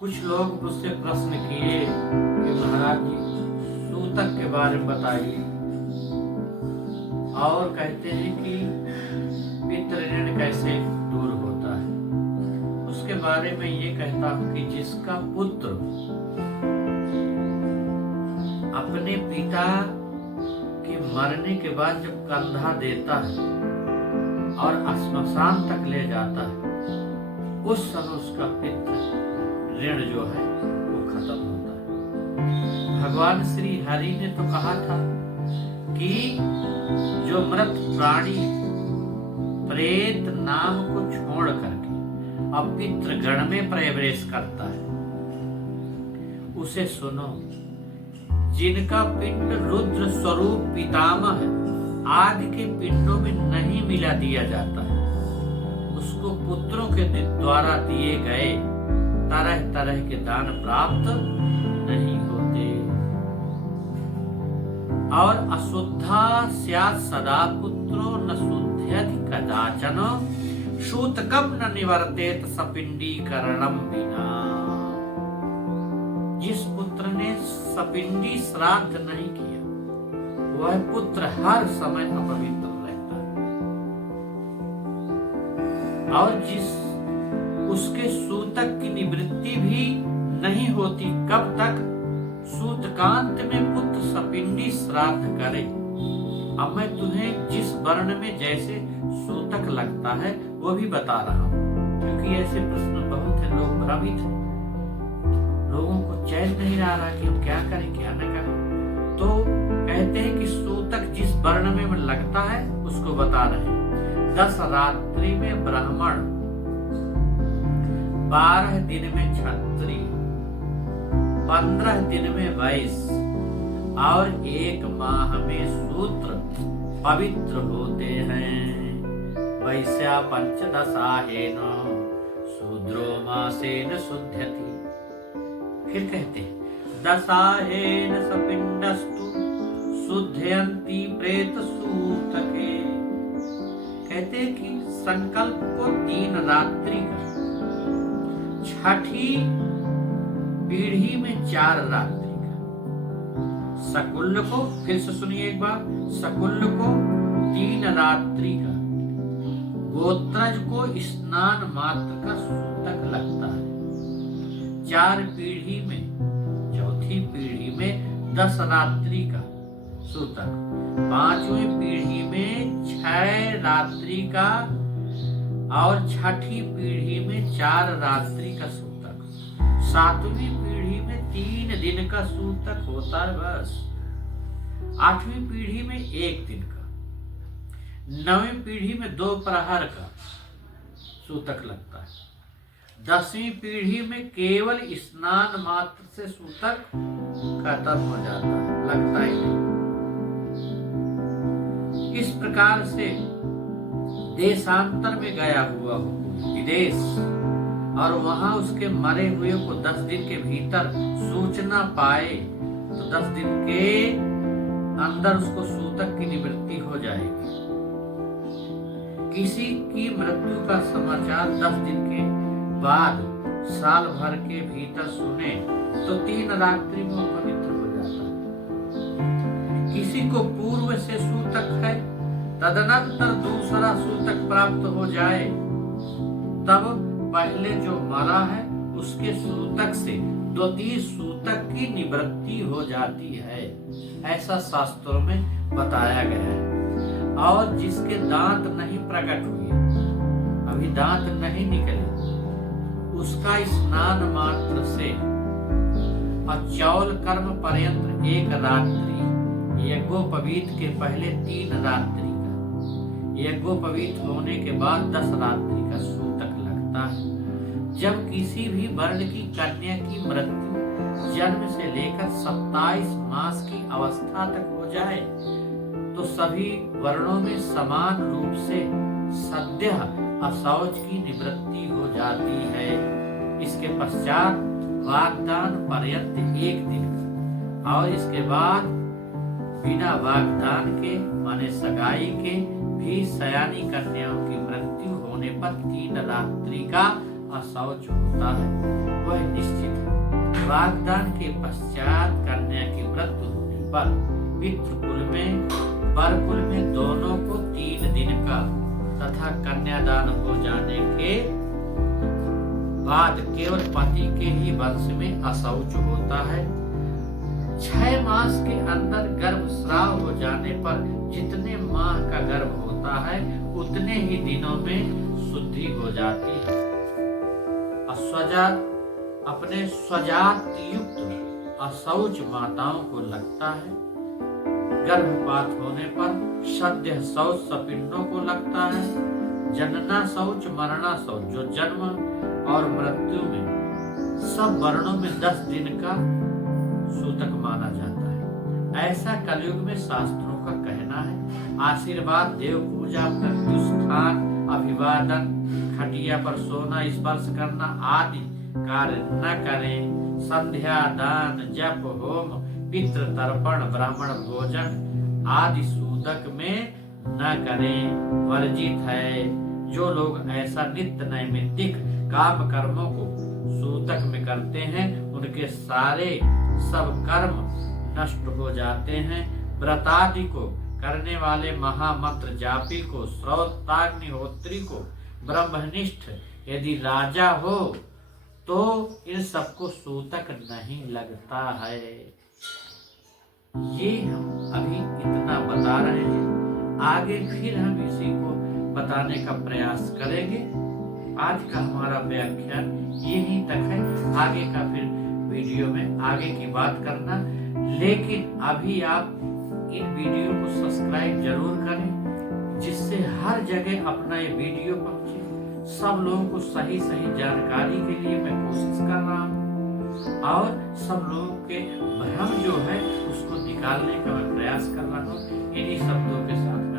कुछ लोग मुझसे प्रश्न किए कि महाराज जी सूतक के बारे में बताइए, और कहते हैं कि पितृ ऋण कैसे दूर होता है। उसके बारे में ये कहता हूं कि जिसका पुत्र अपने पिता के मरने के बाद जब कंधा देता है और श्मशान तक ले जाता है, उस समय उसका पितृ ऋण जो है वो खत्म होता है। भगवान श्री हरि ने तो कहा था कि जो मृत प्राणी प्रेत नाम को छोड़ करके अब पितृ गण में प्रवेश करता है, उसे सुनो। जिनका पिंड रुद्र स्वरूप पितामह आदि के पिंडों में नहीं मिला दिया जाता है, उसको पुत्रों के द्वारा दिए गए तरह तरह के दान प्राप्त नहीं होते। और अशुद्धा स्यात् सदा पुत्रो न शुद्ध्यति कदाचन सूतकम न निवर्तेत सपिंडीकरणम बिना। जिस पुत्र ने सपिंडी श्राद्ध नहीं किया, वह पुत्र हर समय अपवित्र रहता है। और जिस उसके सूतक की निवृत्ति भी नहीं होती, कब तक? सूतकांत में पुत्र सपिंडी श्राद्ध करे। अब मैं तुम्हें जिस वर्ण में जैसे सूतक लगता है वो भी बता रहा हूं, क्योंकि ऐसे प्रश्न बहुत है, लोग भ्रमित हैं, लोगों को चैन नहीं रहा कि हम क्या करें क्या न करें। तो कहते हैं कि सूतक जिस वर्ण में लगता है उसको बता रहे हैं। 10 रात्रि में ब्राह्मण, 12 दिन में क्षत्रिय, 15 दिन में वैश्य और 1 माह में शूद्र पवित्र होते हैं। वैश्या पंचदशाहेन शूद्रो मासेन शुध्यति। फिर कहते हैं दशाहेन सपिंडस्तु शुद्धयन्ति प्रेत सूतके। कहते हैं कि संकल्प को 3 रात्रि का, छठी पीढ़ी में 4 रात्रि का, सकुल्ल को, फिर से सुनिए एक बार, सकुल्ल को 3 रात्रि का, गोत्रज को स्नान मात्र का सूतक लगता है। 4 पीढ़ी में, चौथी पीढ़ी में 10 रात्रि का सूतक, 5वीं पीढ़ी में 6 रात्रि का और छठी पीढ़ी में 4 रात्रि का सूतक, 7वीं पीढ़ी में 3 दिन का सूतक होता है बस, 8वीं पीढ़ी में 1 दिन का, 9वीं पीढ़ी में 2 प्रहर का सूतक लगता है, 10वीं पीढ़ी में केवल स्नान मात्र से सूतक खत्म हो जाता है, लगता ही नहीं। इस प्रकार से देशांतर में गया हुआ हो विदेश, और वहां उसके मरे हुए को 10 दिन के भीतर सूचना पाए, तो 10 दिन के अंदर उसको सूतक की निवृत्ति हो जाएगी। किसी की मृत्यु का समाचार 10 दिन के बाद साल भर के भीतर सुने तो 3 रात्रि में पवित्र हो जाता है। किसी को पूर्व से सूतक है, तदनंतर दूसरा सूतक प्राप्त हो जाए, तब पहले जो मरा है उसके सूतक से 2 सूतक की निवृत्ति हो जाती है, ऐसा शास्त्रों में बताया गया है। और जिसके दांत नहीं प्रकट हुए, अभी दांत नहीं निकले, उसका स्नान मात्र से अचौल कर्म पर्यंत 1 रात्रि, यज्ञोपवीत के पहले 3 रात्रि का, यज्ञोपवीत होने के बाद 10 रात्रि का सूतक लगता है। जब किसी भी वर्ण की कन्या की मृत्यु जन्म से लेकर 27 मास की अवस्था तक हो जाए, तो सभी वर्णों में समान रूप से सद्य अशौच की निवृत्ति हो जाती है। इसके पश्चात वागदान पर्यंत 1 दिन का, और इसके बाद बिना वागदान के माने सगाई के भी सयानी कन्याओं की मृत्यु होने पर 3 रात्रि का अशौच होता है, वह निश्चित वागदान के पश्चात कन्या की मृत्यु होने पर पितृकुल में वरकुल में दोनों को 3 दिन का तथा कन्यादान हो जाने के बाद केवल पति के ही वंश में अशौच होता है। 6 मास के अंदर गर्भस्राव हो जाने पर जितने माह का गर्भ होता है उतने ही दिनों में शुद्धि हो जाती है। अपने स्वजात युक्त अशौच माताओं को लगता है। गर्भपात होने पर सद्य शौच सपिंडों को लगता है। जनना शौच मरना शौच जो जन्म और मृत्यु में सब वर्णों में 10 दिन का सूतक माना जाता है। ऐसा कलयुग में शास्त्रों का कहना है। आशीर्वाद, देव पूजा, प्रत्युष्ठान, अभिवादन, खटिया पर सोना, स्पर्श करना आदि कार्य न करें। संध्या, दान, जप, होम, पितृ तर्पण, ब्राह्मण भोजन आदि सूतक में न करें, वर्जित है। जो लोग ऐसा नित्य नैमित्तिक काम कर्मों को सूतक में करते हैं उनके सारे सब कर्म नष्ट हो जाते हैं। व्रतादि को करने वाले महामंत्र जापी को, श्रौताग्निहोत्री को, ब्रह्मनिष्ठ यदि राजा हो तो इन सबको सूतक नहीं लगता है। ये हम अभी इतना बता रहे हैं, आगे फिर हम इसी को बताने का प्रयास करेंगे। आज का हमारा व्याख्यान यहीं तक है। आगे का फिर वीडियो में आगे की बात करना, लेकिन अभी आप इन वीडियो को सब्सक्राइब जरूर करें जिससे हर जगह अपना ये वीडियो पहुंचे। सब लोगों को सही जानकारी के लिए मैं कोशिश कर रहा हूँ और सब लोगों के भ्रम जो है उसको निकालने का मैं प्रयास कर रहा हूँ। इन्हीं शब्दों के साथ